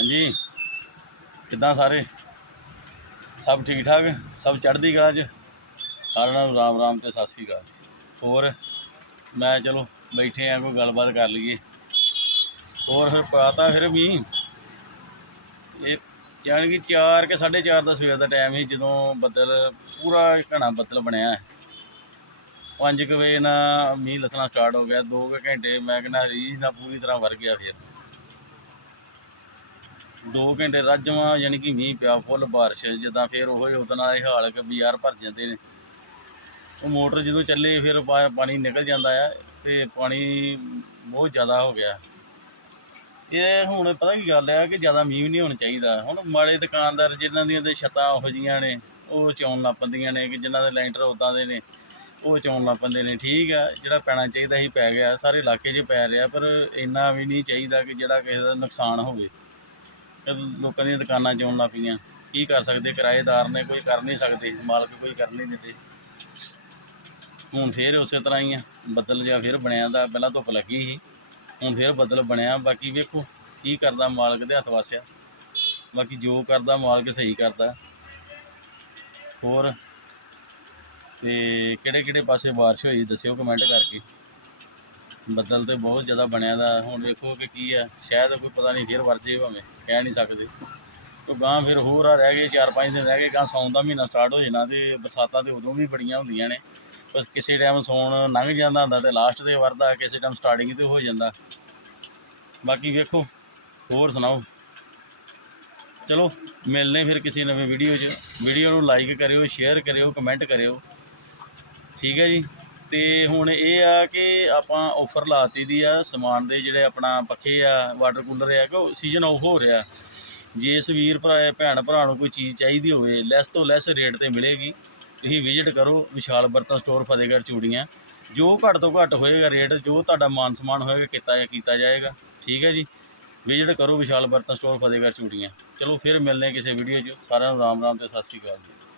ਹਾਂਜੀ। ਕਿੱਦਾਂ ਸਾਰੇ? ਸਭ ਠੀਕ ਠਾਕ? ਸਭ ਚੜ੍ਹਦੀ ਕਲਾ 'ਚ? ਸਾਰਿਆਂ ਨੂੰ ਰਾਮ ਰਾਮ ਤੇ ਸਤਿ ਸ੍ਰੀ ਅਕਾਲ। ਹੋਰ? ਮੈਂ ਚਲੋ ਬੈਠੇ ਆ, ਕੋਈ ਗੱਲਬਾਤ ਕਰ ਲਈਏ। ਹੋਰ ਫਿਰ ਪਤਾ ਫਿਰ ਵੀ ਇਹ ਜਾਣੀ ਕਿ 4 ਕੇ 4:30 ਦਾ ਸਵੇਰ ਦਾ ਟਾਈਮ ਸੀ, ਜਦੋਂ ਬੱਦਲ ਪੂਰਾ ਘਣਾ ਬੱਦਲ ਬਣਿਆ ਹੈ। ਪੰਜ ਕੁ ਵਜੇ ਨਾ ਮੀਂਹ ਲੱਥਣਾ ਸਟਾਰਟ ਹੋ ਗਿਆ 2 ਘੰਟੇ ਮੈਂ ਕਹਿੰਦਾ ਰੀਝ ਨਾ ਪੂਰੀ ਤਰ੍ਹਾਂ ਵਰ ਗਿਆ ਫਿਰ। 2 ਘੰਟੇ ਰਾਜਵਾ ਯਾਨੀ ਕਿ ਮੀਂਹ ਪਿਆ ਫੁੱਲ ਬਾਰਿਸ਼, ਜਿੱਦਾਂ ਫਿਰ ਉਹ ਹੀ ਉਹਦੇ ਨਾਲ ਇਹ ਹਾਲ ਕਿ ਬਾਜ਼ਾਰ ਭਰ ਜਾਂਦੇ ਨੇ। ਉਹ ਮੋਟਰ ਜਦੋਂ ਚੱਲੇ, ਫਿਰ ਪਾ- ਪਾਣੀ ਨਿਕਲ ਜਾਂਦਾ ਆ ਤੇ ਪਾਣੀ ਬਹੁਤ ਜ਼ਿਆਦਾ ਹੋ ਗਿਆ। ਇਹ ਹੁਣ ਪਤਾ ਕੀ ਗੱਲ ਆ ਕਿ ਜ਼ਿਆਦਾ ਮੀਂਹ ਵੀ ਨਹੀਂ ਹੋਣਾ ਚਾਹੀਦਾ। ਹੁਣ ਮਾੜੇ ਦੁਕਾਨਦਾਰ ਜਿਨ੍ਹਾਂ ਦੀਆਂ ਤੇ ਛੱਤਾਂ ਉਹੋ ਜਿਹੀਆਂ ਨੇ, ਉਹ ਚੌਣ ਲੱਗ ਪੈਂਦੀਆਂ ਨੇ ਕਿ ਜਿਨ੍ਹਾਂ ਦੇ ਲੈਂਟਰ ਉਦਾਂ ਦੇ ਨੇ, ਉਹ ਚੌਣ ਲੱਗ ਪੈਂਦੇ ਨੇ। ਠੀਕ ਆ, ਜਿਹੜਾ ਪੈਣਾ ਚਾਹੀਦਾ ਸੀ ਪੈ ਗਿਆ, ਸਾਰੇ ਇਲਾਕੇ 'ਚ ਪੈ ਰਿਹਾ, ਪਰ ਇੰਨਾ ਵੀ ਨਹੀਂ ਚਾਹੀਦਾ ਕਿ ਜਿਹੜਾ ਕਿਸੇ ਦਾ ਨੁਕਸਾਨ ਹੋਵੇ। ਲੋਕਾਂ ਦੀਆਂ ਦੁਕਾਨਾਂ ਚੌਣ ਲੱਗ ਪਈਆਂ। ਕੀ ਕਰ ਸਕਦੇ? ਕਿਰਾਏਦਾਰ ਨੇ ਕੋਈ ਕਰ ਨਹੀਂ ਸਕਦੇ। ਮਾਲਕ ਕੋਈ ਕਰ ਨਹੀਂ ਦਿੰਦੇ। ਹੁਣ ਫੇਰ ਉਸੇ ਤਰ੍ਹਾਂ ਹੀ ਆ। ਬੱਦਲ ਜਿਹਾ ਫਿਰ ਬਣਿਆ ਦਾ। ਪਹਿਲਾਂ ਧੁੱਪ ਲੱਗੀ ਸੀ। ਹੁਣ ਫੇਰ ਬੱਦਲ ਬਣਿਆ। ਬਾਕੀ ਵੇਖੋ ਕੀ ਕਰਦਾ ਮਾਲਕ ਦੇ ਹੱਥ ਵਾਸਿਆ। ਬਾਕੀ ਜੋ ਕਰਦਾ ਮਾਲਕ ਸਹੀ ਕਰਦਾ। ਹੋਰ ਤੇ ਕਿਹੜੇ ਕਿਹੜੇ ਪਾਸੇ ਬਾਰਿਸ਼ ਹੋਈ ਦੱਸਿਓ ਕਮੈਂਟ ਕਰਕੇ। ਬੱਦਲ ਤੇ ਬਹੁਤ ਜ਼ਿਆਦਾ ਬਣਿਆ ਦਾ। ਹੁਣ ਵੇਖੋ ਕਿ ਕੀ ਆ, ਸ਼ਾਇਦ ਕੋਈ ਪਤਾ ਨਹੀਂ ਫੇਰ ਵਰਜੇ ਭਾਵੇਂ, ਕਹਿ ਨਹੀਂ ਸਕਦੇ। ਤੋ ਗਾਂ ਫਿਰ ਹੋਰ ਆ, ਰਹਿ ਗਏ 4-5 ਦਿਨ ਰਹਿ ਗਏ ਗਾਂ ਸੌਣ ਦਾ ਮਹੀਨਾ ਸਟਾਰਟ ਹੋ ਜਾਣਾ ਤੇ ਬਰਸਾਤਾਂ ਤੇ ਉਦੋਂ ਵੀ ਬੜੀਆਂ ਹੁੰਦੀਆਂ ਨੇ। ਬਸ ਕਿਸੇ ਟਾਈਮ ਸੌਣ ਲੰਘ ਜਾਂਦਾ ਹੁੰਦਾ ਤੇ ਲਾਸਟ ਤੇ ਵਰਦਾ ਕਿਸੇ ਟਾਈਮ ਸਟਾਰਟਿੰਗ ਤੇ ਹੋ ਜਾਂਦਾ। ਬਾਕੀ ਵੇਖੋ, ਹੋਰ ਸੁਣਾਓ? ਚਲੋ ਮਿਲਨੇ ਫਿਰ ਕਿਸੇ ਨਵੇਂ ਵੀਡੀਓ 'ਚ। ਵੀਡੀਓ ਨੂੰ ਲਾਈਕ ਕਰਿਓ ਸ਼ੇਅਰ ਕਰਿਓ ਕਮੈਂਟ ਕਰਿਓ। ਠੀਕ ਹੈ ਜੀ? ਅਤੇ ਹੁਣ ਇਹ ਆ ਕਿ ਆਪਾਂ ਆਫਰ ਲਾਤੀ ਦੀ ਆ, ਸਮਾਨ ਦੇ ਜਿਹੜੇ ਆਪਣਾ ਪੱਖੇ ਆ ਵਾਟਰ ਕੂਲਰ ਆ, ਕਿ ਉਹ ਸੀਜ਼ਨ ਆਫ ਹੋ ਰਿਹਾ। ਜੇ ਇਸ ਵੀਰ ਭਰਾ, ਭੈਣ ਭਰਾ ਨੂੰ ਕੋਈ ਚੀਜ਼ ਚਾਹੀਦੀ ਹੋਵੇ ਲੈਸ ਤੋਂ ਲੈਸ ਰੇਟ ਤੇ ਮਿਲੇਗੀ। ਤੁਸੀਂ ਵਿਜ਼ਿਟ ਕਰੋ ਵਿਸ਼ਾਲ ਬਰਤਨ ਸਟੋਰ ਫਤਿਹਗੜ੍ਹ ਚੂੜੀਆਂ। ਜੋ ਘੱਟ ਤੋਂ ਘੱਟ ਹੋਏਗਾ ਰੇਟ ਜੋ ਤੁਹਾਡਾ ਮਾਨ ਸਮਾਨ ਹੋਏਗਾ, ਕੀਤਾ ਕੀਤਾ ਜਾਏਗਾ। ਠੀਕ ਹੈ ਜੀ? ਵਿਜ਼ਿਟ ਕਰੋ ਵਿਸ਼ਾਲ ਬਰਤਨ ਸਟੋਰ ਫਤਿਹਗੜ੍ਹ ਚੂੜੀਆਂ। ਚਲੋ ਫਿਰ ਮਿਲਨੇ ਕਿਸੇ ਵੀਡੀਓ 'ਚ। ਸਾਰਿਆਂ ਨੂੰ ਰਾਮ ਰਾਮ ਤੇ ਸਤਿ ਸ੍ਰੀ ਅਕਾਲ ਜੀ।